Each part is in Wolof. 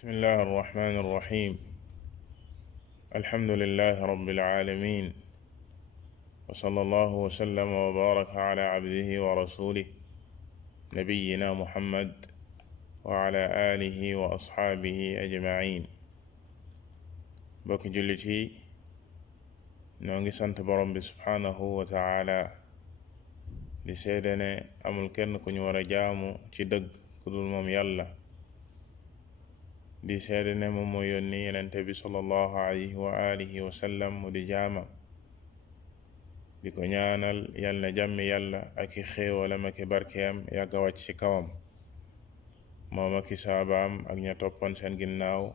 بسم الله الرحمن الرحيم. الحمد لله رب العالمين، وصلى الله وسلم وبارك على عبده ورسوله نبينا محمد وعلى آله وأصحابه أجمعين. بك جلتي نونغي سانت بروم بي سبحانه وتعالى di seede ne amul kenn ku ñu war a jaamu ci dëgg ku dul moom yàlla, di seede ne moom moo yónni yenente bi sallallahu alayhi wa alihi wa sallam mu di jaamam, di ko ñaanal yal na jàmmi yàlla ak i xéewalam ak i barkeem yàgga wàcc ci kawam moom ak i saabaam ak ña toppoon seen ginnaaw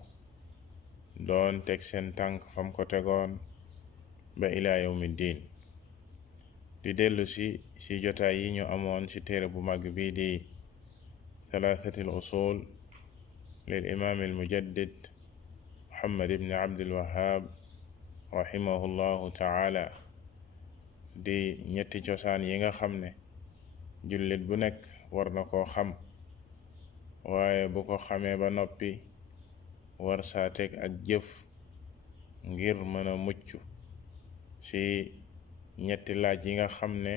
doon teg seen tànk fam ko tegoon ba ilaa yawmi diin. di dellu si jotaay yi ñu amoon ci téere bu mag bii di thalathati al usul lil imaam al mujaddid Muhammad ibn Abdul Wahhab rahimahullahu taala, di ñetti cosaan yi nga xam ne jullit bu nekk war na koo xam, waaye bu ko xamee ba noppi war saa teg ak jëf ngir mën a mucc ci ñetti laaj yi nga xam ne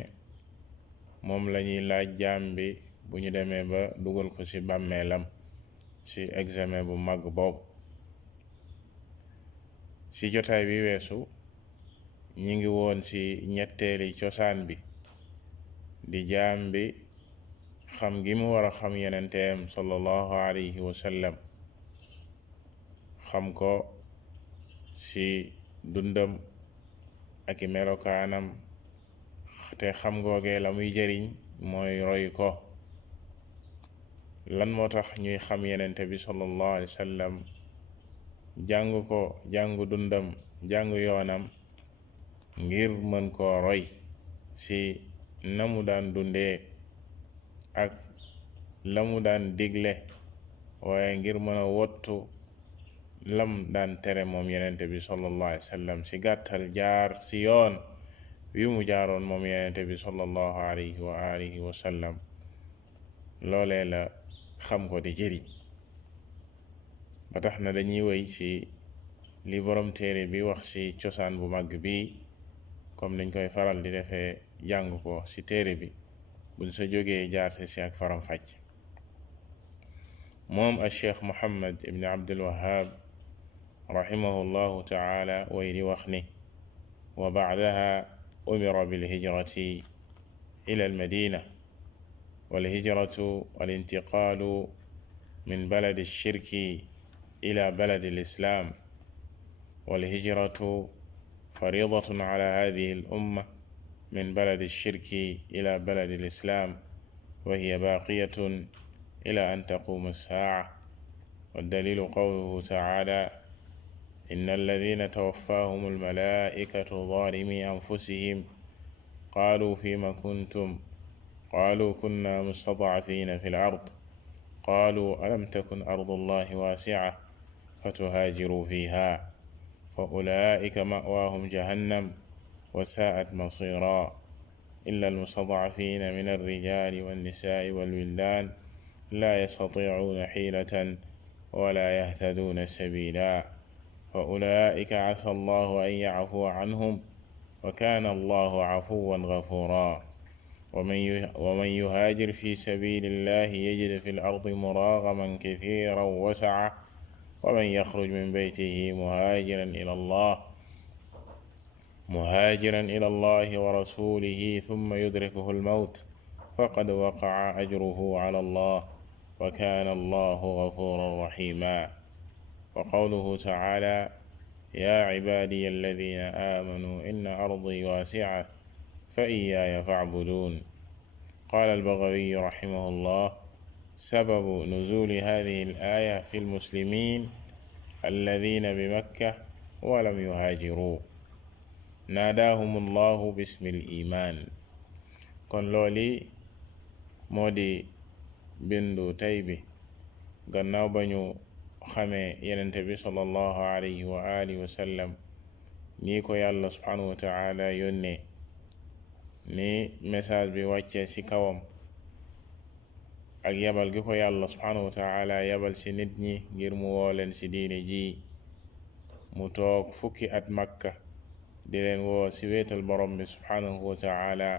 moom lañuy laaj jaam bi bu ñu demee ba dugal ko ci bàmmeelam ci examen bu mag boobu. ci jotaay bi weesu ñi ngi woon ci ñetteeli cosaan bi di jaam bi xam gi mu war a xam yenenteem sallallahu alayhi wa sallam, xam ko ci dundam ak i melokaanam, te xam googee la muy jëriñ mooy roy ko. lan moo tax ñuy xam yenente bi sallallahu alayhi wa sallam, jàng ko, jàngu dundam, jàng yoonam ngir mën koo roy ci na mu daan dundee ak la mu daan digle, waaye ngir mën a wottu lam daan tere moom yenente bi sallallahu alayhi wa sallam, ci gàttal jaar ci yoon wi mu jaaroon moom yenente bi sallallahu alayhi wa alihi wa sallam. loolee la xam ko di jëriñ. ba tax na dañuy wéy ci li borom téere bi wax ci cosaan bu mag bi, comme niñ koy faral di defee jàng ko ci téere bi buñ sa jógee jaar ci ak faram fàcc. moom al cheikh Muhammad ibn Abdul Wahhab rahimahullahu taala way di wax ni: wa ba'daha umira bil hijrati ila al madina wal hijratu wal intiqalu min baladi shirki ila baladi al islam wal hijratu faridatun ala hadhihi al umma min baladi shirki ila baladi al islam wa hiya baqiyatun ila an taquma as-sa'a. والدليل قوله تعالى: إن الذين توفاهم الملائكة ظالمي أنفسهم قالوا فيما كنتم قالوا كنا مستضعفين في الأرض قالوا ألم تكن أرض الله واسعة فتهاجروا فيها فأولئك مأواهم جهنم وساءت مصيرا إلا المستضعفين من الرجال والنساء والولدان لا يستطيعون حيلة ولا يهتدون سبيلا فأولئك عسى الله أن يعفو عنهم وكان الله عفوا غفورا ومن يهاجر في سبيل الله يجد في الأرض مراغما كثيرا وسعة ومن يخرج من بيته مهاجرا إلى الله ورسوله ثم يدركه الموت فقد وقع أجره على الله وكان الله غفورا رحيما. وقوله تعالى: يا عبادي الذين آمنوا إن أرضي واسعة فإياي فاعبدون. قال البغوي رحمه الله: سبب نزول هذه الآية في المسلمين الذين بمكة ولم يهاجروا ناداهم الله باسم الإيمان. kon looli moo di bindu tey bi gannaaw ba ñu xamee yenente bi sallallahu alayhi wa alihi wa sallam nii ko yàlla subhanahu wa taala yónnee, ni message bi wàccee ci kawam, ak yabal gi ko yàlla subhanahu wa taala yabal ci nit ñi ngir mu woo leen ci diine ji mu toog fukki at Makka di leen woo ci wéetal borom bi subhanahu wa taala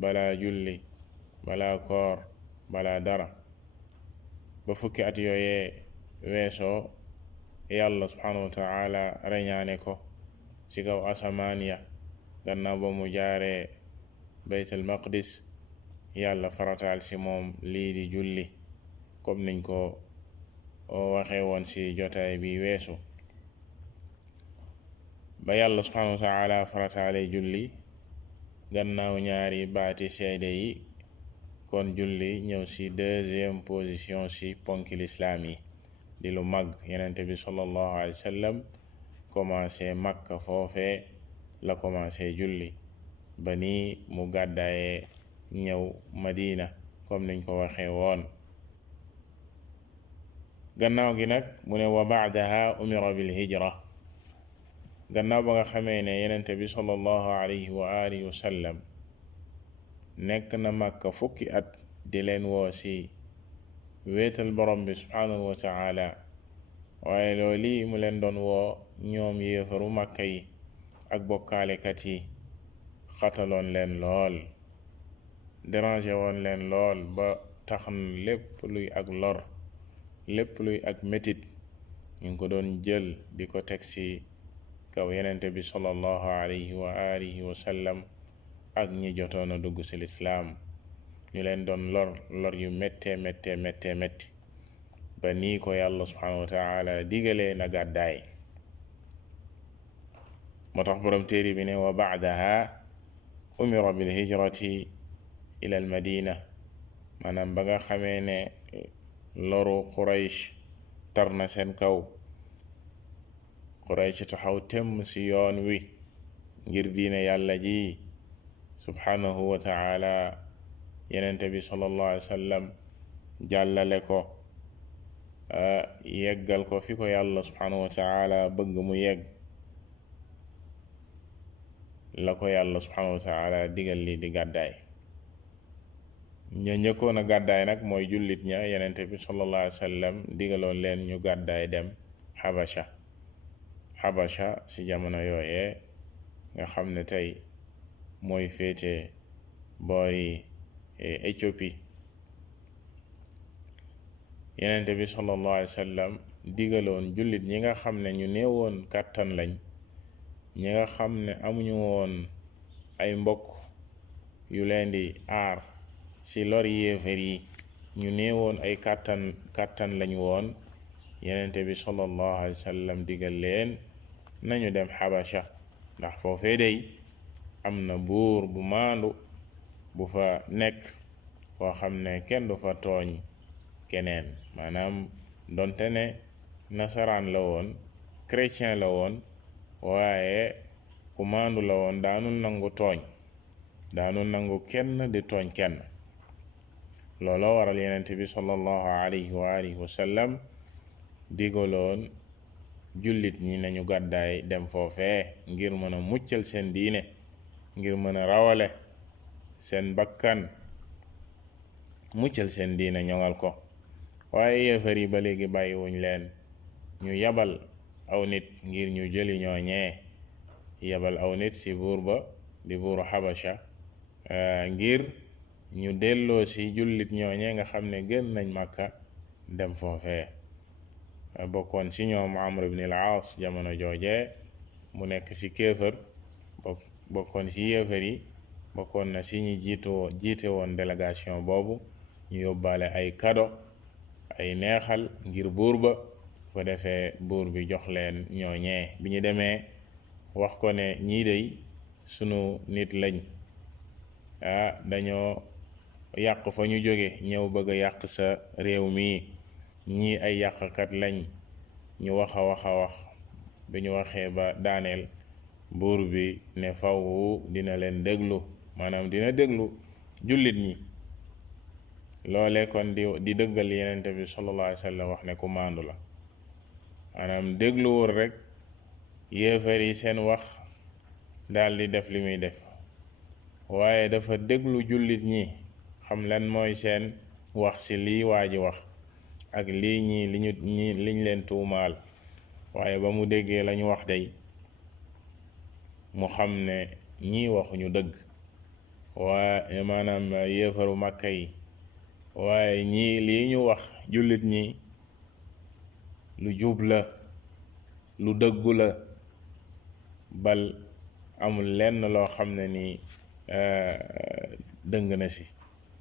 balaa julli balaa koor balaa dara ba fukki at yooyee weesoo yàlla subhanahu wa taala reñaane ko ci kaw asamaan ya gannaaw ba mu jaaree baytul maqdis yàlla farataal ci moom lii di julli comme niñ ko waxee woon ci jotaay bi weesu ba yàlla subhanahu wa taala farataale julli gannaaw ñaari baati seede yi kon julli ñëw ci deuxième position ci ponki lislaam yi di lu mag yenente bi sallallahu alayhi wa sallam commencé Makka foofee la commencé julli ba nii mu gàddaayee ñëw Madina comme niñ ko waxee woon gannaaw gi nag mu ne wa baadaha umira bil hijra gannaaw ba nga xamee ne yenente bi sallallahu alayhi wa alihi wa sallam nekk na Makka fukki at di leen woo ci wéetal borom bi subhanahu wa taala waaye loolu mu leen doon woo ñoom yéefaru Makka yi ak bokkaalekat yi xataloon leen lool dérangé woon leen lool ba tax na lépp luy ak lor lépp luy ak metit ñu ngi ko doon jël di ko teg ci kaw yenente bi sallallahu alayhi wa alihi wa sallam ak ñi jotoon a dugg ci lislaam ñu leen doon lor yu méttee métti ba nii ko yàlla subhanahu wa taala digalee na gàddaay moo tax borom téere bi ne wa baadaha umira bil hijrati ila al madina maanaam ba nga xamee ne loru Quraysh tar na seen kaw Quraysh taxaw temm ci yoon wi ngir diine yàlla ji subhanahu wa taala yenente bi sallallahu alayhi wa sallam jàllale ko yeggal ko fi ko yàlla subhanahu wa taala bëgg mu yegg la ko yàlla subhanahu wa taala digal li di gàddaay ña njëkkoon a gàddaay nag mooy jullit ña yenente bi sallallahu alayhi wa sallam digaloon leen ñu gàddaay dem Habasha ci jamono yooyee nga xam ne tey mooy féete boori Éthiopie yenente bi sallallahu alayhi wa sallam digaloon jullit ñi nga xam ne ñu néewoon kàttan lañ ñi nga xam ne amuñu woon ay mbokk yu leen di aar ci lor yéefar yi ñu néewoon ay kàttan lañu woon yenente bi sallallahu alayhi wa sallam digal leen nañu dem Habasha ndax foofee day am na buur bu maandu bu fa nekk koo xam ne kenn du fa tooñ keneen maanaam donte ne nasaraan la woon chrétien la woon waaye ku maandu la woon daanul nangu tooñ daanul nangu kenn di tooñ kenn looloo waral yenente bi sallallahu alayhi wa alihi wa sallam digaloon jullit ñi nañu gàddaay dem foofee ngir mën a muccal seen diine ngir mën a rawale seen bakkan muccal seen diine ñoŋal ko waaye yéefar yi ba léegi bàyyiwuñ leen ñu yabal aw nit ngir ñu jëli ñooñee yabal aw nit ci buur ba di buuru Habasha ngir ñu delloo ci jullit ñooñee nga xam ne gën nañ Makka dem foofee bokkoon ci ñoom Amr ibn al-Aas jamono joojee mu nekk ci kéefër bokkoon ci yéefar yi bokkoon na ci ñi jiite woon délégation boobu ñu yóbbaale ay kado ay neexal ngir buur ba ko defee buur bi jox leen ñooñee bi ñu demee wax ko ne ñii dey sunu nit lañ dañoo yàq fa ñu jóge ñëw bëgg a yàq sa réew mi ñii ay yàqkat lañ ñu wax bi ñu waxee ba daaneel buur bi ne faw dina leen déglu maanaam dina déglu jullit ñi loolee kon di dëggal yenente bi sallallahu alayhi wa sallam wax ne ku maandu la maanaam dégluwul rek yéefar yi seen wax daal di def li muy def waaye dafa déglu jullit ñi xam lan mooy seen wax ci lii waa ji wax ak lii liñ leen tuumaal, waaye ba mu déggee lañu wax day mu xam ne ñii waxuñu dëgg, waaye maanaam yéefaru Makka yi, waaye ñii lii ñu wax jullit ñi lu jub la, lu dëggu la, bal amul lenn loo xam ne ni dëng na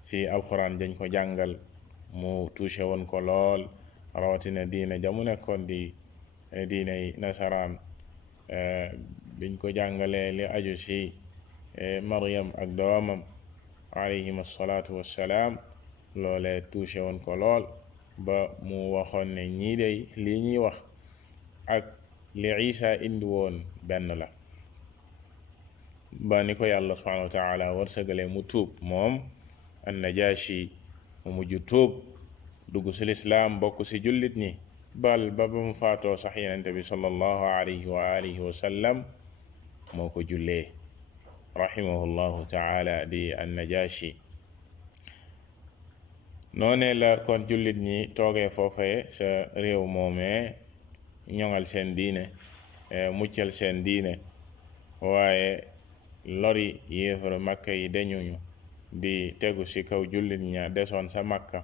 ci alxuraan dañ ko jàngal mu touché woon ko lool, rawatina diine jamu nekkoon di diiney nasaraan. biñ ko jàngalee li aju ci Maryam ak doomam alayhim assalaatu wassalaam, loolee touché woon ko lool ba mu waxoon ne ñii day lii ñuy wax ak li Isa indi woon benn la, ba ni ko yàlla subhanahu wa taala wërsëgalee mu tuub moom an-Najashi, mu mujj tuub dugg ci lislaam bokk ci jullit ñi, bal ba mu faatoo sax yenente bi sallallahu alayhi wa alihi wa sallam moo ko jullee rahimahullahu taala di an-Najashi. noonee la kon jullit ñi toogee foofee sa réew moomee ñoŋal seen diine, muccal seen diine, waaye lori yéefaru Makka yi dañuñu di tegu ci kaw jullit ña desoon sa Makka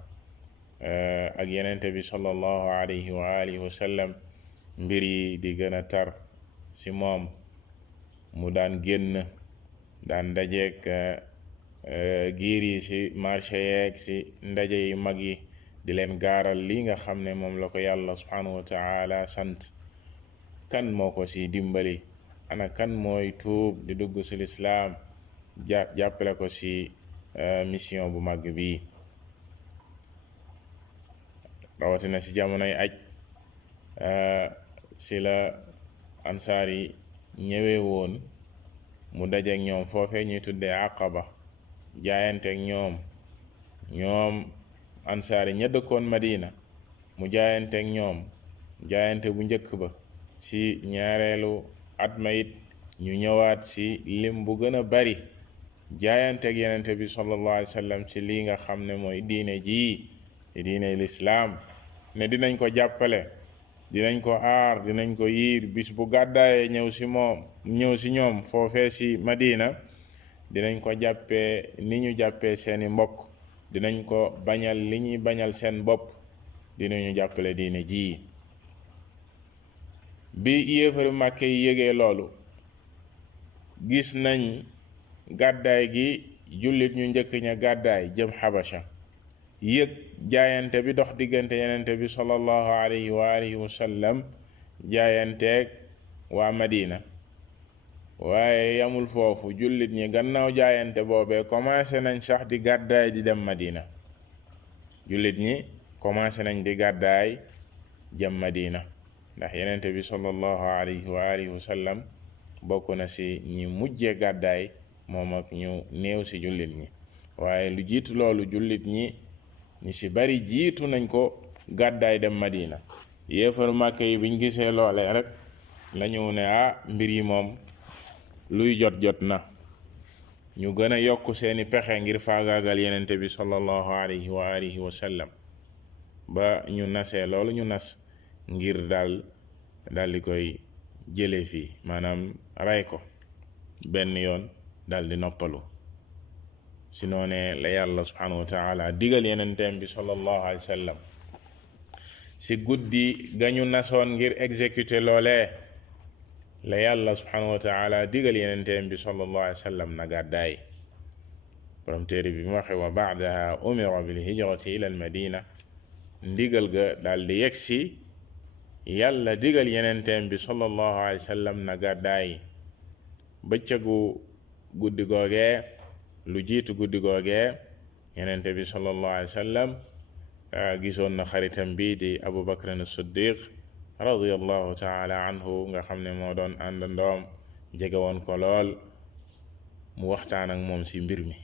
ak yenente bi sallallahu alayhi wa alihi wa sallam. mbir yi di gën a tar ci moom, mu daan génn, daan dajeek giir yi ci marché yeeg ci ndaje yi mag yi, di leen gaaral lii nga xam ne moom la ko yàlla subhanahu wa taala sant. kan moo ko ci dimbali? ana kan mooy tuub di dugg ci lislaam jàppale ko ci mission bu mag bi? rawatina ci jamonoy aj ci la ansaar yi ñëwee woon, mu dajeek ñoom foofee ñuy tuddee Aqaba, jaayanteek ñoom ansaar yi ña dëkkoon Madina, mu jaayanteek ñoom jaayante bu njëkk ba. ci ñaareelu at ma it ñu ñëwaat ci lim bu gën a bari jaayanteek yenente bi sallallahu alayhi wa sallam ci lii nga xam ne mooy diine jii di diine lislaam, ne dinañ ko jàppale, dinañ ko aar, dinañ ko yiir. bis bu gàddaayee ñëw ci ñoom foofee ci Madina, dinañ ko jàppee ni ñu jàppee seeni mbokk, dinañ ko bañal li ñuy bañal seen bopp, dinañu jàppale diine jii. bi yéefaru Màkke yi yégee loolu, gis nañ gàddaay gi jullit ñu njëkk ña gàddaay jëm Xabasha, yëg jaayante bi dox diggante yenente bi sallallahu alayhi wa alihi wa sallam jaayanteeg waa Madina. waaye yamul foofu, jullit ñi gannaaw jaayante boobee commencé nañ sax di gàddaay di dem Madina. jullit ñi commencé nañ di gàddaay jëm Madina, ndax yenente bi sallallahu alayhi wa alihi wa sallam bokk na ci ñi mujjee gàddaay, moom ak ñu néew ci jullit ñi. waaye lu jiitu loolu, jullit ñi ci bari jiitu nañ ko gàddaay dem Madina. yéefaru Màkka yi biñ gisee loolee rek la ñëw ne mbir yi moom luy jot na, ñu gën a yokk seeni pexe ngir faagaagal yenente bi sallallahu alayhi wa alihi wa sallam. ba ñu nasee loolu ñu nas ngir daal di koy jëlee fii, maanaam rey ko benn yoon daal di noppalu. si noonee la yàlla subhanahu wa taala digal yenenteem bi sallallahu alayhi wa sallam si guddi gañu nasoon ngir exécuter loolee, la yàlla subhanahu wa taala digal yenenteem bi sallallahu alayhi wa sallam na gàddaay. borom téere bi mu waxe wa baadaha umira bil hijrati ila al madina, ndigal ga daal di yegsi, yàlla digal yenenteem bi sallallahu alayhi wa sallam na gàddaay. bëccëgu guddi googee, lu jiitu guddi googee, yenente bi sallallahu alayhi wa sallam gisoon na xaritam bii di Abu Bakr as-Siddiq radiyallahu taala anhu, nga xam ne moo doon àndandoom, jege woon ko lool. mu waxtaan ak moom ci mbir mi,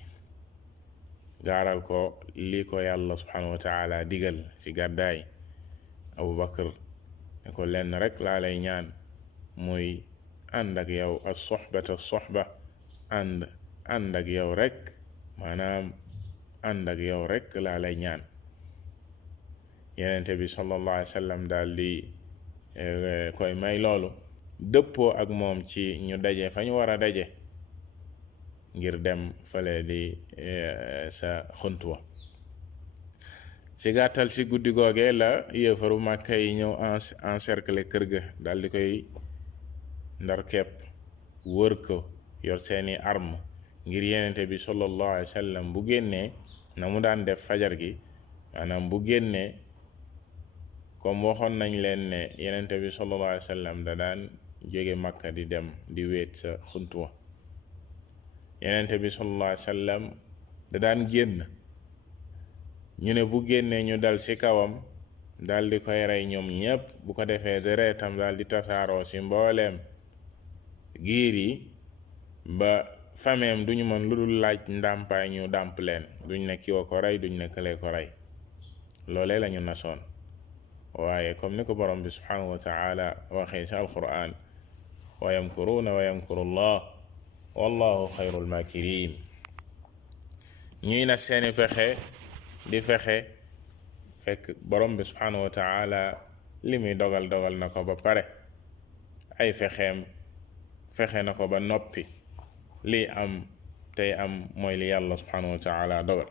gaaral ko lii ko yàlla subhanahu wa taala digal ci gàddaay. Abu Bakr ne ko lenn rek laa lay ñaan, muy ànd ak yow as-sohbata as-sohba, ànd ak yow rek, maanaam ànd ak yow rek laa lay ñaan, yenente bi sallallahu alayhi wa sallam daal di koy may loolu, dëppoo ak moom ci ñu daje fa ñu war a daje ngir dem fale di sa xuntuwa. ci gàttal ci guddi googee la yéefaru Màkka yi ñëw encercler kër ga daal di koy ndar kepp wër ko yor seeni arme ngir yenente bi sallallahu alayhi wa sallam bu génnee na mu daan def fajar gi, maanaam bu génnee comme waxoon nañ leen ne yenente bi sallallahu alayhi wa sallam da daan jóge Makka di dem di wéet sa xuntuwa. yenente bi sallallahu alayhi wa sallam da daan génn, ñu ne bu génnee ñu dal ci kawam dal di koy rey ñoom ñépp, bu ko defee deretam dal di tasaaroo ci mbooleem giir yi ba fameem duñu mën lu dul laaj ndàmpaay ñu dàmp leen, duñ ne kiwa ko rey, duñ ne këlee ko rey. loolee lañu nasoon, waaye comme ni ko borom bi subhanahu wa taala waxee ci alquran, wa yamkuruuna wa yamkuru llah wallahu xayrul makirin. ñii na seeni pexe di fexe fekk borom bi subhanahu wa taala li muy dogal na ko ba pare, ay fexeem fexe na ko ba noppi, lii am tey am mooy li yàlla subhanahu wa taala dogal.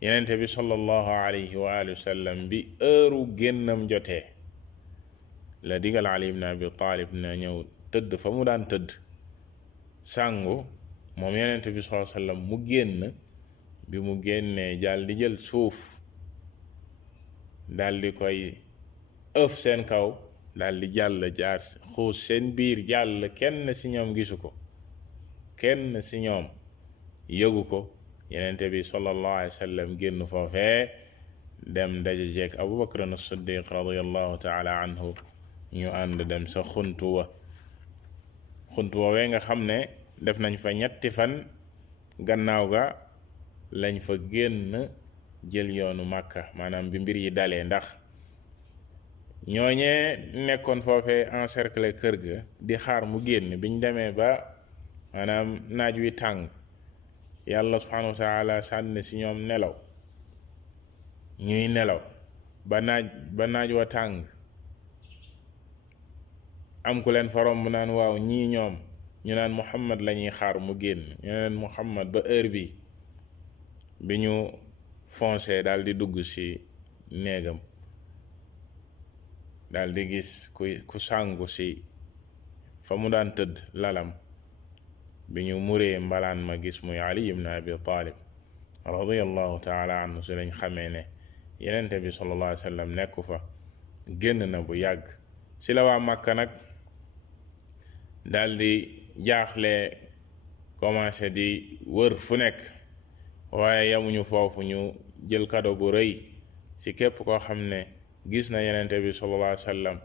yenente bi sallallahu alayhi wa alihi wa sallam bi heure génnam jotee la digal Ali ibn Abi Talib na ñëw tëdd fa mu daan tëdd sàngu, moom yenente bi sallallahu alayhi wa sallam mu génn. bi mu génnee jàll di jël suuf dal di koy ëf seen kaw, dal di jàll jaar xuus seen biir jàll, kenn ci ñoom gisu ko, kenn ci ñoom yëgu ko. yenente bi sallallahu alayhi wa sallam génn foofee dem daje jeeg Abu Bakr as-Siddiq radiyallahu taala anhu, ñu ànd dem sa xuntuwa wee nga xam ne def nañ fa 3 fan, gannaaw ga lañ fa génn jël yoonu Màkka, maanaam bi mbir yi dalee, ndax ñooñee nekkoon foofee encercler kër ga di xaar mu génn, biñ demee ba maanaam naaj wi tàng, yàlla subhanahu wa taala sànni ci ñoom nelaw, ñuy nelaw ba naaj wa tàng, am ku leen fa romb naan waaw ñii ñoom, ñu naan Muhammad lañuy xaar mu génn, ñu naan Muhammad ba heure bi ñu foncé daal di dugg ci néegam daal di gis ku sàngu ci fa mu daan tëdd lalam, bi ñu muree mbalaan ma gis muy Ali ibn Abi Talib radiyallahu taala anhu, ci lañ xamee ne yenente bi sallallahu alayhi wa sallam nekku fa, génn na bu yàgg. ci la waa Màkka nag daal di jaaxle, commencé di wër fu nekk, waaye yamuñu foofu, ñu jël kado bu rëy ci képp koo xam ne gis na yenente bi sallallahu alayhi wa sallam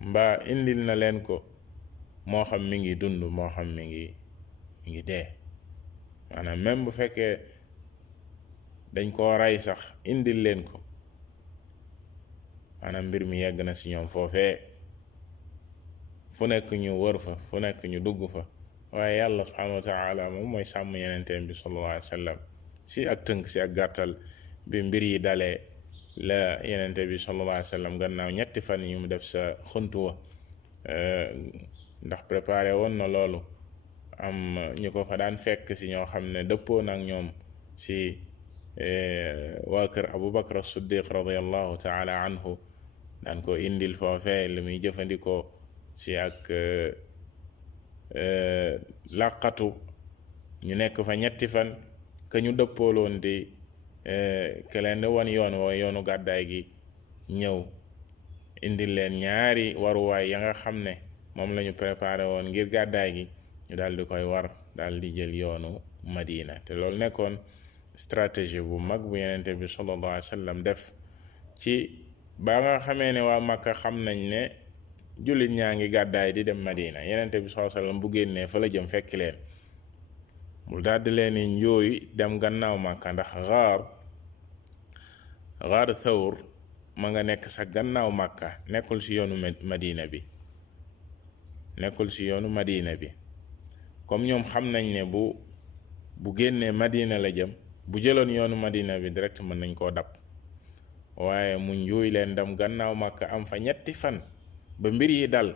mbaa indil na leen ko, moo xam mi ngi dund moo xam mi ngi dee, maanaam même bu fekkee dañ koo rey sax indil leen ko, maanaam mbir mi yegg na ci ñoom foofee, fu nekk ñu wër fa, fu nekk ñu dugg fa, waaye yàlla subhanahu wa taala moom mooy sàmm yenenteem bi sallallahu alayhi wa sallam. ci ak tënk, ci ak gàttal, bi mbir yi dalee la yenente bi sallallahu alayhi wa sallam gannaaw 3 fan yi mu def sa xuntuwa, ndax préparé woon na loolu, am ñu ko fa daan fekk ci ñoo xam ne dëppoo nag ñoom ci waa kër Abu Bakr as-Siddiq radiyallahu taala anhu, daan ko indil foofee li muy jëfandikoo ci ak làqatu. ñu nekk fa 3 fan, ka ñu dëppooloon di ke leen di wan yoonu gàddaay gi ñëw indil leen 2 waruwaay ya nga xam ne moom lañu préparé woon ngir gàddaay gi, ñu daal di koy war, daal di jël yoonu Madina. te loolu nekkoon stratégie bu mag bu yenente bi sallallahu alayhi wa sallam def ci ba nga xamee ne waa Makka xam nañ ne jullit ñaa ngi gàddaay di dem Madina, yenente bi sallallahu alayhi wa sallam bu génnee fa la jëm fekki leen, mu daldi leen njooy dem gannaaw Makka, ndax xaar Thawr ma nga nekk sa gannaaw Makka, nekkul ci yoonu Madina bi, comme ñoom xam nañ ne bu génnee Madina la jëm, bu jëloon yoonu Madina bi direct mën nañ koo dab, waaye mu njuuy leen dem gannaaw Makka am fa ñetti fan ba mbir yi dal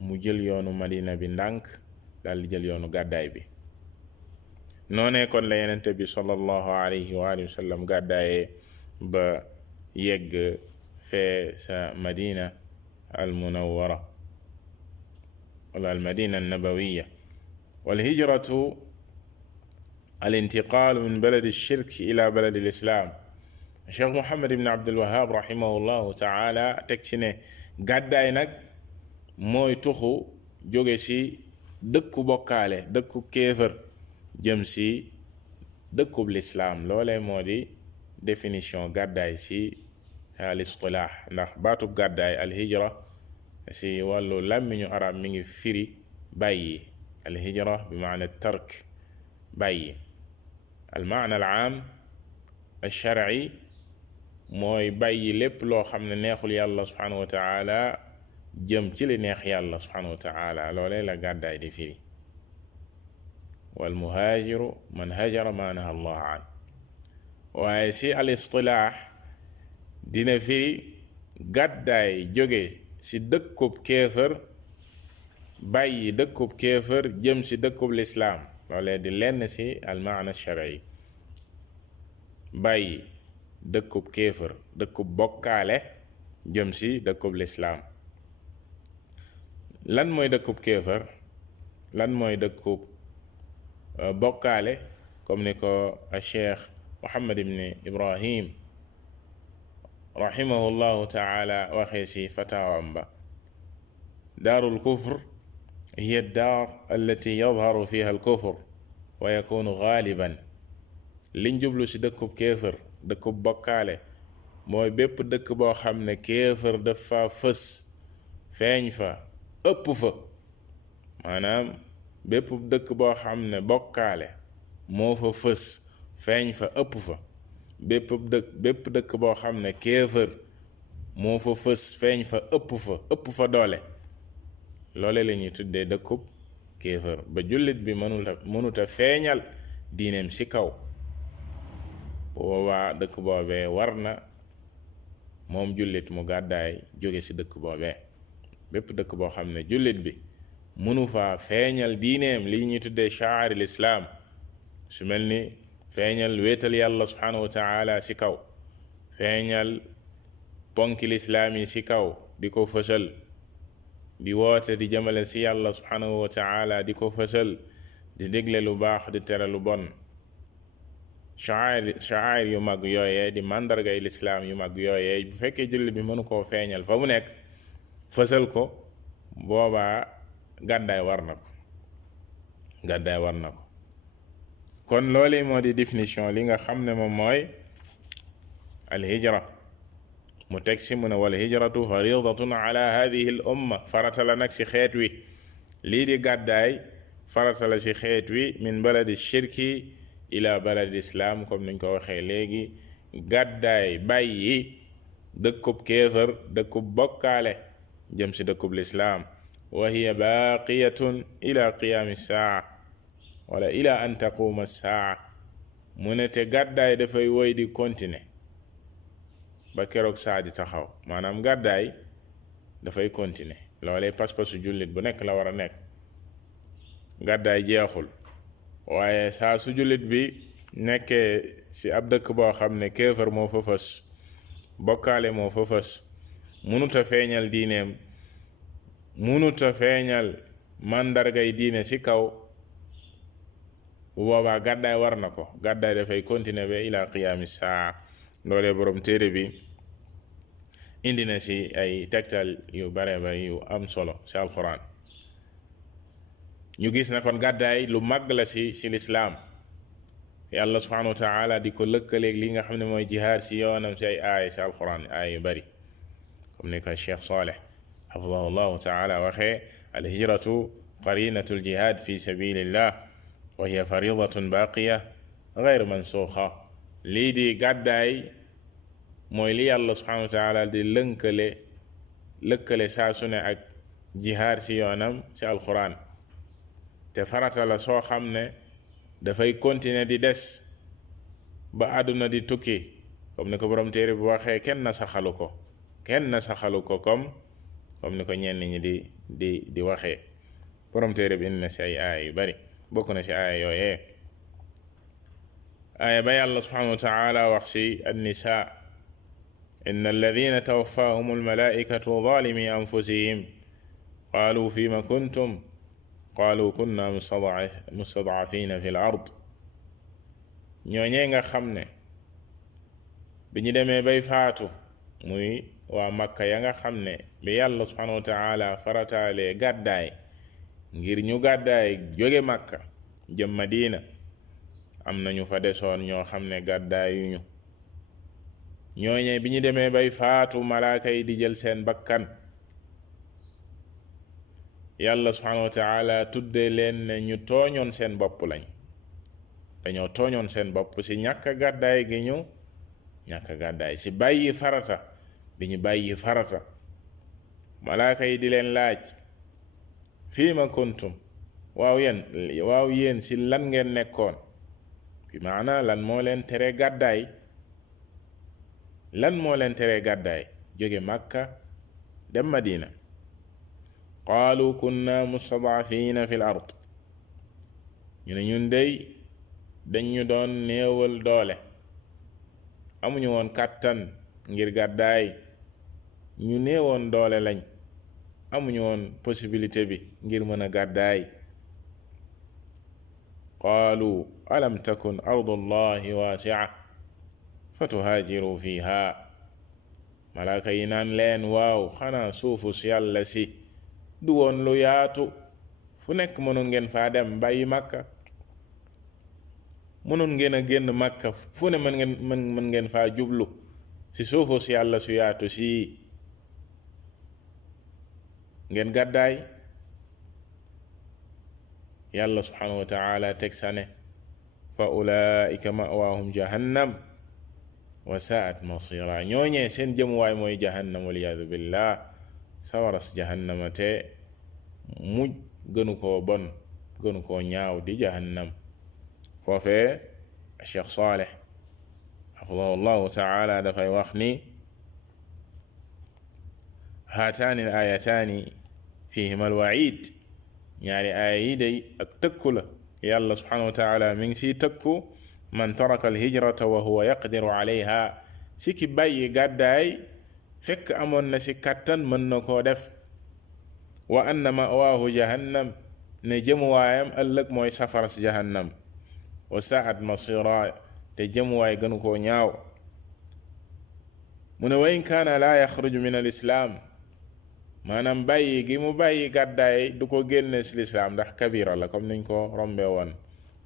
mu jël yoonu Madina bi ndànk dal di jël yoonu gàddaay bi. noonee kon la yenente bi sallallahu alayhi wa alihi wa sallam gàddaayee ba yegg fee sa Madina al munawwara wala al madina al nabawiya. wal hijratu al intiqaalu min baladi al shirk ila baladi al islam. Cheikh Muhammad ibn Abdul Wahhab rahimahullahu taala teg ci ne gàddaay nag mooy tuxu jóge ci dëkku bokkaale dëkku kéefër jëm ci dëkkub lislaam. loolee moo di définition gàddaay ci al istilaax, ndax baatub gàddaay al hijra ci wàllu làmmiñu arab mi ngi firi bàyyi. al hijra bi maana tark bàyyi. al maana al aam al shar'i mooy bàyyi lépp loo xam ne neexul yàlla subhanahu wa taala jëm ci li neex yàlla subhanahu wa taala. loolee la gàddaay di firi. wal muhaajiru man hajara ma naha allah an. waaye ci al istilaax dina firi gàddaay jóge ci dëkkub kéefër bàyyi dëkkub kéefër jëm ci dëkkub lislaam. loolee di lenn ci al maana shar'i. bàyyi dëkkub kéefër dëkkub bokkaale jëm ci dëkkub lislaam. lan mooy dëkkub kéefër lan mooy dëkkub bokkaale comme ni ko Cheikh Muhammad ibn Ibrahim rahimahullahu taala waxee ci fataawam ba. daarul kufr hiya daar allati yadharu fiha al kufr wa yakunu gaaliban. liñ jublu ci dëkkub kéefër dëkkub bokkaale mooy bépp dëkk boo xam ne kéefër dafa fës feeñ fa ëpp fa. maanaam bépp dëkk boo xam ne bokkaale moo fa fës feeñ fa ëpp fa. bépp dëkk boo xam ne kéefër moo fa fës feeñ fa ëpp fa doole. loole la ñuy tuddee dëkkub kéefër ba jullit bi mënuta feeñal diineem ci kaw. bu boobaa dëkk boobee war na moom jullit mu gàddaay jóge ci dëkk boobee. bépp dëkk boo xam ne jullit bi mënu faa feeñal diineem li ñuy tuddee sha'airil islaam su mel ni feeñal wéetal yàlla subhanahu wa taala ci kaw, feeñal ponki lislaam yi ci kaw di ko fësal, di woote di jëmale ci yàlla subhanahu wa taala di ko fësal, di digle lu baax di tere lu bon. sha'air yu mag yooyee di màndargay lislaam yu mag yooyee bu fekkee jullit bi mënu koo feeñal fa mu nekk fësal ko, boobaa gàddaay war na ko. kon loolu moo di définition li nga xam ne moom mooy alhijra. mu teg si mu ne wal hijratu faridatun ala hadihi al umma, farata la nag si xeet wi. lii di gàddaay farata la si xeet wi min baladi shirki ila baladi islam, comme niñ ko waxee léegi. gàddaay bàyyi dëkkub kéefër, dëkkub bokkaale jëm si dëkkub lislaam. wa hiya baqiyatun ila qiyaami saa, wala ila an taquma saa. mu ne te gàddaay dafay woy di continuer ba keroog saa di taxaw. maanaam gàddaay dafay continuer. loolee pas-pasu jullit bu nekk la war a nekk. gàddaay jeexul, waaye saa su jullit bi nekkee ci ab dëkk boo xam ne kéefër moo fa fës, bokkaale moo fa fës, munuta feeñal diineem, munuta feeñal màndargay diine ci kaw, bu boobaa gàddaay war na ko. gàddaay dafay continuer ba ila qiyaami saa. loolee borom téere bi indi na ci ay tegtal yu bare bare yu am solo ci alquran. ñu gis na kon gàddaay lu màgg la ci lislaam. yàlla subhanahu wa taala di ko lëkkaleeg li nga xam ne mooy jihaad ci yoonam ci ay aaya ci alquran, aaya yu bari, comme ni ko Cheikh Saleh xafidahu llahu taala waxee: alhijratu qarinatu aljihad fi sabilillah wa hiya faridatun baqiya gayr mansuuxa. lii di gàddaay mooy li yàlla subhanahu wa taala di lëkkale saa su ne ak jihaad ci yoonam ci alquran, te farata la soo xam ne dafay continuer di des ba àdduna di tukki, comme ni ko borom téere bu waxee kenn nasaxalu ko comme ni ko ñenn ñi di waxee. borom téere bi indi na si ay aaya yu bari, bokk na si aaya yooyee aaya ba yàlla subhanahu wa taala wax si an-nisaa inna alladina tawaffahum almalaikatu zalimi anfusihim qaalu fima kuntum qaalu kunna mustadafina fi l ard. ñooñee nga xam ne bi ñu demee bay faatu muy waa Makka ya nga xam ne bi yàlla subhanahu wa taala farataalee gàddaay ngir ñu gàddaay jóge Makka jëm Madina, am na ñu fa desoon ñoo xam ne gàddaayuñu. ñooñee bi ñu demee bay faatu malaaka yi di jël seen bakkan, yàlla subhanahu wa taala tudde leen ne ñu tooñoon seen bopp lañ, dañoo tooñoon seen bopp ci ñàkk gàddaay gi ñu ñàkk gàddaay, ci bàyyi farata bi ñu bàyyi farata. malaaka yi di leen laaj fiima kuntum, waaw yéen ci lan ngeen nekkoon, bi maana lan moo leen tere gàddaay, jóge Makka dem Madina. qaalu kunna mustadafina fi l ard, ñu ne ñun dey dañu doon néewal doole, amuñu woon kàttan ngir gàddaay, ñu néewoon doole lañ, amuñu woon possibilité bi ngir mën a gàddaay. qaalu alam takun ardullahi waasi'a fatuhaajiru fiha, malaaka yi naan leen waaw xanaa suufu si yàlla si du woon lu yaatu, fu nekk mënoon ngeen faa dem bàyyi Makka, mënoon ngeen a génn Makka fu ne mën ngeen faa jublu si suufu si yàlla su yaatu si, ngeen gàddaay. yàlla subhanahu wa taala teg sane fa ulaika ma'waahum jahannam wa sa'at masira, ñooñee seen jëmuwaay mooy jahannam waliyadu billah, sawaras jahannama te mujj gënu koo bon, gënu koo ñaaw di jahannam. foofee Cheikh Saleh xafidahu llahu taala dafay wax ni haataani al ayataani fihima al waid, ñaari aaya yi day ak tëkku la. yàlla subhanahu wa taala mi ngi siy tëkku man taraka al hijrata wa huwa yaqdiru alayha, si ki bàyyi gàddaay fekk amoon na si kàttan mën na koo def. wa anna ma'waahu jahannam, ne jëmuwaayam ëllëg mooy safara si jahannam. wa sa'at masira, te jëmuwaay gënu koo ñaaw. mu ne wa in kaana laa yaxruju min al islaam, maanaam bàyyi gi mu bàyyi gàddaay du ko génne si lislaam ndax kabira la, comme niñ ko rombe woon.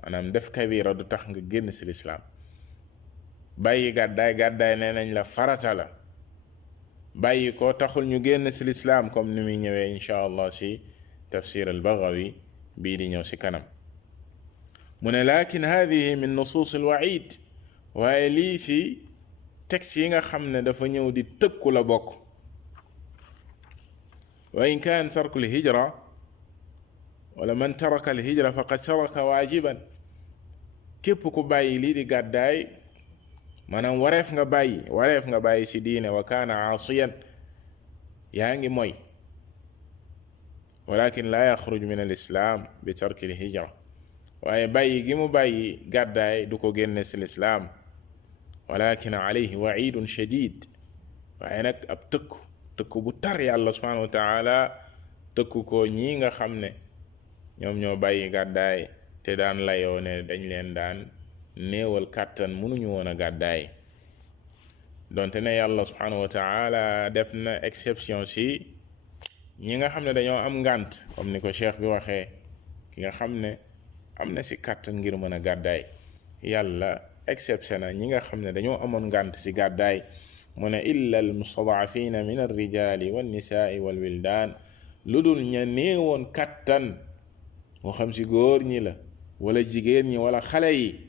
maanaam def kabira du tax nga génn si lislaam. bàyyi gàddaay nee nañ la farata la, bàyyi ko taxul ñu génn si lislaam, comme ni muy ñëwee insha allah si tafsir al Baghawi bii di ñëw si kanam. mu ne lakin hadihi min nusus al waid, waaye lii si texte yi nga xam ne dafa ñëw di tëkku la bokk. wa in kaan tarku al hijra, wala man taraka al hijra faqad taraka waajiban, képp ku bàyyi lii di gàddaay, maanaam wareef nga bàyyi si diine. wa kaana aasiyan, yaa ngi mooy. walakin laa yaxruj min al islaam bi tarki al hijra, waaye bàyyi gi mu bàyyi gàddaay du ko génne si lislaam. walakin alayhi waidun shadid, waaye nag ab tëkku bu tar yàlla subhanahu wa taala tëkku ko ñii nga xam ne ñoom ñoo bàyyi gàddaay te daan layoo ne dañ leen daan néewal kàttan mënuñu woon a gàddaay. donte ne yàlla subhanahu wa taala def na exception si ñi nga xam ne dañoo am ngànt, comme ni ko cheikh bi waxee, ki nga xam ne am na si kàttan ngir mën a gàddaay. yàlla exception na ñi nga xam ne dañoo amoon ngànt si gàddaay. mu ne illa al mustadafina min ar rijali wan nisaai wal wildaan, lu dul ña néewoon kàttan, moo xam si góor ñi la wala jigéen ñi wala xale yi,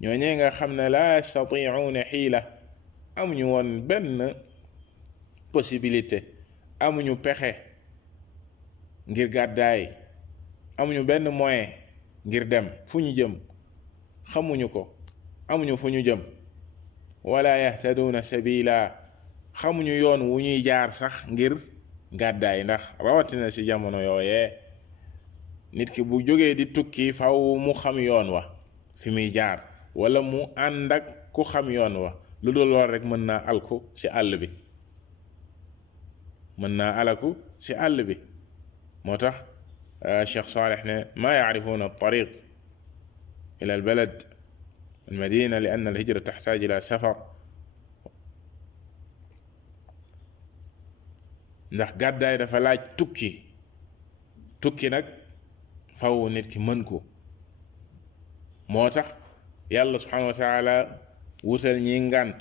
ñooñee nga xam ne laa yastatiuuna xiila, amuñu woon benn possibilité, amuñu pexe ngir gàddaay, amuñu benn moyen ngir dem fu ñu jëm, xamuñu ko, amuñu fu ñu jëm. wala yahtaduuna sabila xamuñu yoon wu ñuy jaar sax ngir gàddaay ndax rawatina ci jamono yooyee nit ki bu jógee di tukki faw mu xam yoon wa fi muy jaar wala mu ànd ak ku xam yoon wa lu dul lool rek mën naa alku ci àll bi mën naa alaku ci àll bi moo tax Cheikh Saleh ne maa yaarifuuna altariq ila albalad almadina li anna alhijra taxtaaj ila safar ndax gàddaay dafa laaj tukki nag faw nit ki mën ko moo tax yàlla subhanahu wa taala wutal ñi ngànt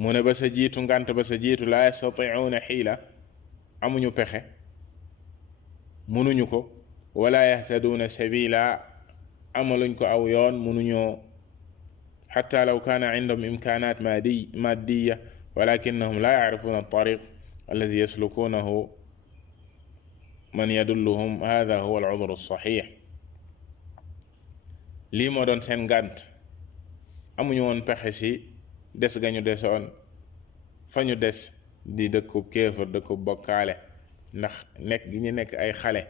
mu ne ba sa jiitu ngànt ba sa jiitu laa yastatiuuna xiila amuñu pexe mënuñu ko wala yahtaduuna sabila amaluñ ko aw yoon mënuñoo xatta law kaana indahum imkaanaat maddiya walakinahum laa yacrifuuna altariq alladi yaslukuunahu man yadulluhum hada huwa alcudru alsaxix lii moo doon seen ngànt amuñu woon pexe si des ga ñu desoon fa ñu des di dëkkub kéefër dëkkub bokkaale ndax nekk gi ñu nekk ay xale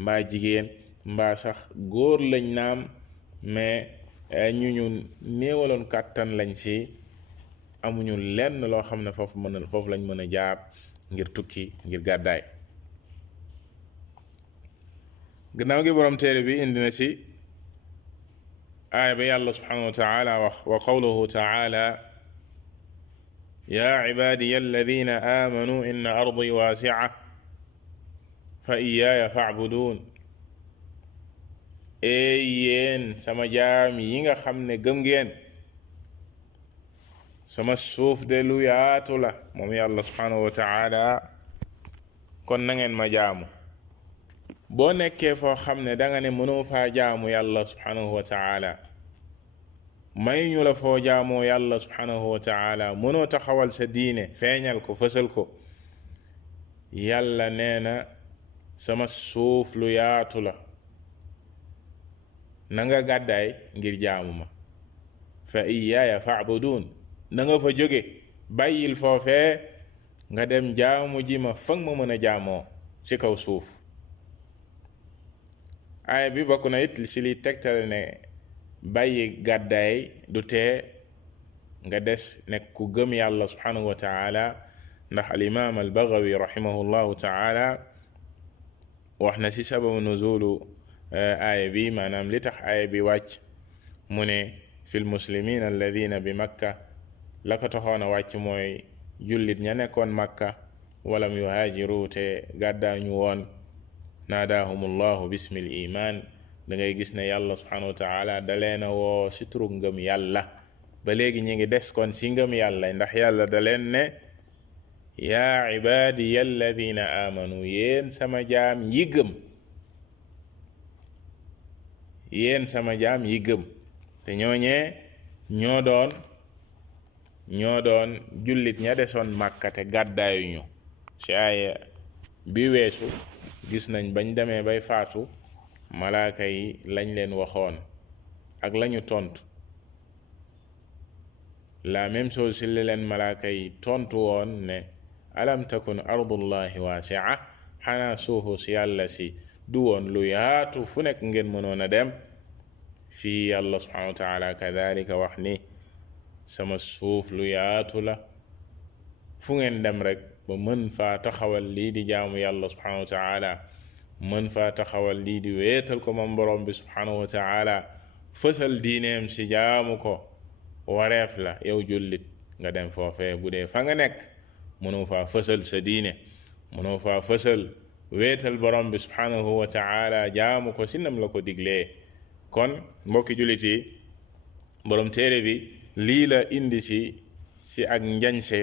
mbaa jigéen mbaa sax góor lañ naam mais ñu néewaloon kàttan lañ ci amuñu lenn loo xam ne foofu lañ mën a jaar ngir tukki ngir gàddaay gannaaw gi borom téere bi indi na ci aaya ba yàlla subhanahu wa taala wax wa qawluhu taala yaa cibaadiya alladina aamanu inna ardi waasica fa iyaaya facbuduun eey yéen sama jaam yi nga xam ne gëm ngeen sama suuf de lu yaatu la moom yàlla subhanahu wa taala kon na ngeen ma jaamu boo nekkee foo xam ne danga ne mënoo faa jaamu yàlla subhanahu wa taala may ñu la foo jaamoo yàlla subhanahu wa taala mënoo taxawal sa diine feeñal ko fësal ko yàlla nee na sama suuf lu yaatu la na nga gàddaay ngir jaamu ma fa iyaaya fa'budun na nga fa jóge bàyyil foofee nga dem jaamu ji ma fang ma mën a jaamoo ci kaw suuf aaya bi bokk na it ci li tegtale ne bàyyi gàddaay du tee nga des nekk ku gëm yàlla subhanahu wa taala ndax al imam al Baghawi rahimahullahu taala wax na ci sababu nuzulu aaya bi maanaam li tax aaya bi wàcc mu ne fi l muslimin alladina bi makka la ko taxoon a wàcc mooy jullit ña nekkoon makka walam yuhaajiru te gàddaa ñu woon naadaahumullahu bismil iman da ngay gis ne yàlla subhanahu wa taala da leen a woo si turu ngëm yàlla ba léegi ñi ngi des kon si ngëm yàlla ndax yàlla da leen ne yaa ibaadiya alladina amanu yéen sama jaam yi gëm yéen sama jaam yi gëm te ñooñee ñoo doon jullit ña desoon Màkka te gàddaayuñu ci aaya bi weesu gis nañ bañ demee bay faatu malaaka yi lañ leen waxoon ak lañu tontu la même chose ci li leen malaaka yi tontu woon ne alam takun ardullahi waasi'a xanaa suufu si yàlla si du woon lu yaatu fu nekk ngeen mënoon a dem fii yàlla subhanahu wa taala kadalika wax ni sama suuf lu yaatu la fu ngeen dem rek ba mën faa taxawal lii di jaamu yàlla subhanahu wa taala mën faa taxawal lii di weetal ko moom borom bi subhanahu wa taala fësal diineem si jaamu ko wareef la yow jullit nga dem foofee bu dee fa nga nekk mënoo faa fësal sa diine mënoo faa fësal weetal borom bi subhanahu wa taala jaamu ko si nam la ko diglee kon mbokki jullit yi borom téere bi lii la indi si ak njañse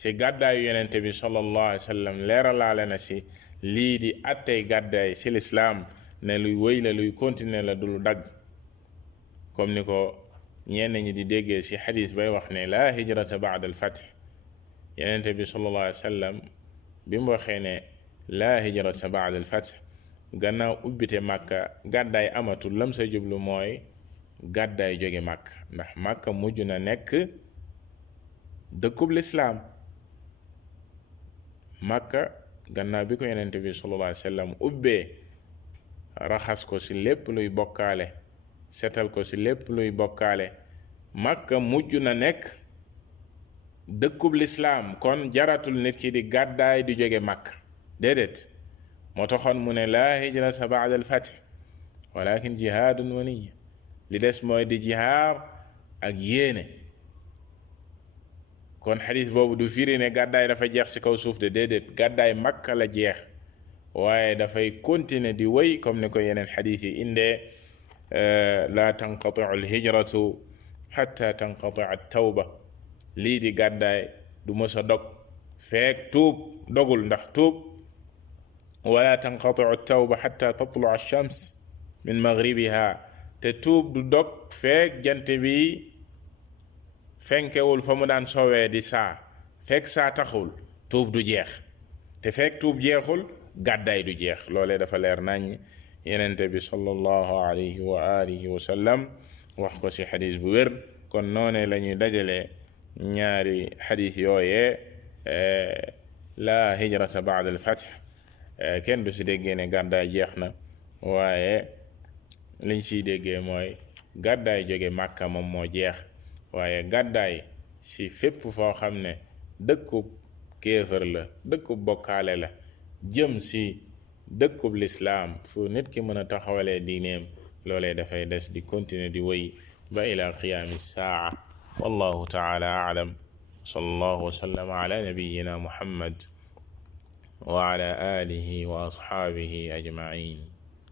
si gàddaayu yonente bi sallallahu alayhi wa sallam leeralaale na si lii di attey gàddaay si lislaam ne luy wëy la luy continuer la du lu dagg comme ni ko ñenn ñi di déggee si xadis bay wax ne laa hijrata baada al fath yonente bi sallallahu alayhi wa sallam bi mu waxee ne laa hijrata baada al fath gannaaw ubbite màkka gàddaay amatul lam sa jublu mooy gàddaay jóge màkk ndax màkk mujj na nekk dëkkub lislaam. màkka gannaaw bi ko yonent bi sallallahu alayhi wa sallam ubbee raxas ko ci lépp luy bokkaale setal ko ci lépp luy bokkaale màkka mujj na nekk dëkkub lislaam. kon jaratul nit ki di gàddaay di jóge màkk déedéet. moo taxoon mu ne laa hijrata ba'da al-fath walakin jihaadun wa niyya, li des mooy di jihaar ak yéene. kon xadis boobu du firi ne gàddaay dafa jeex ci kaw suuf de déedéet, gàddaay makka la jeex waaye dafay continuer di wéy comme ni ko yeneen xadis yi indee laa tanqatiu alhijratu xatta tanqatia at-tawba. lii di gàddaay du mës a dog feek tuub dogul, ndax tuub wala tanqatiu at-tawba xatta tatlu'a ash-shams min maghribiha, te tuub du dog feek jant bi fenkewul fa mu daan soowee di saa. fekk saa taxul tuub du jeex, te fekk tuub jeexul gàddaay du jeex. loolee dafa leer nañ yenente bi sallallahu alayhi wa alihi wa sallam wax ko ci xadis bu wér. kon noone la ñuy dajale ñaari xadis yooyee la hijrata ba'da al-fath kenn du ci déggee ne gàddaay jeex na, waaye liñ ciy déggee mooy gàddaay jóge màkka moom moo jeex, waaye gàddaay ci fépp foo xam ne dëkkub kéefër la, dëkkub bokkaale la, jëm ci dëkkub lislaam fu nit ki mën a taxawalee diineem, loolee dafay des di continuer di wéy ba ila qiyaami saa. wallahu taala a'lam. sallallahu wa sallama ala nabiyyina muhammad wa ala alihi wa ashabihi ajma'in.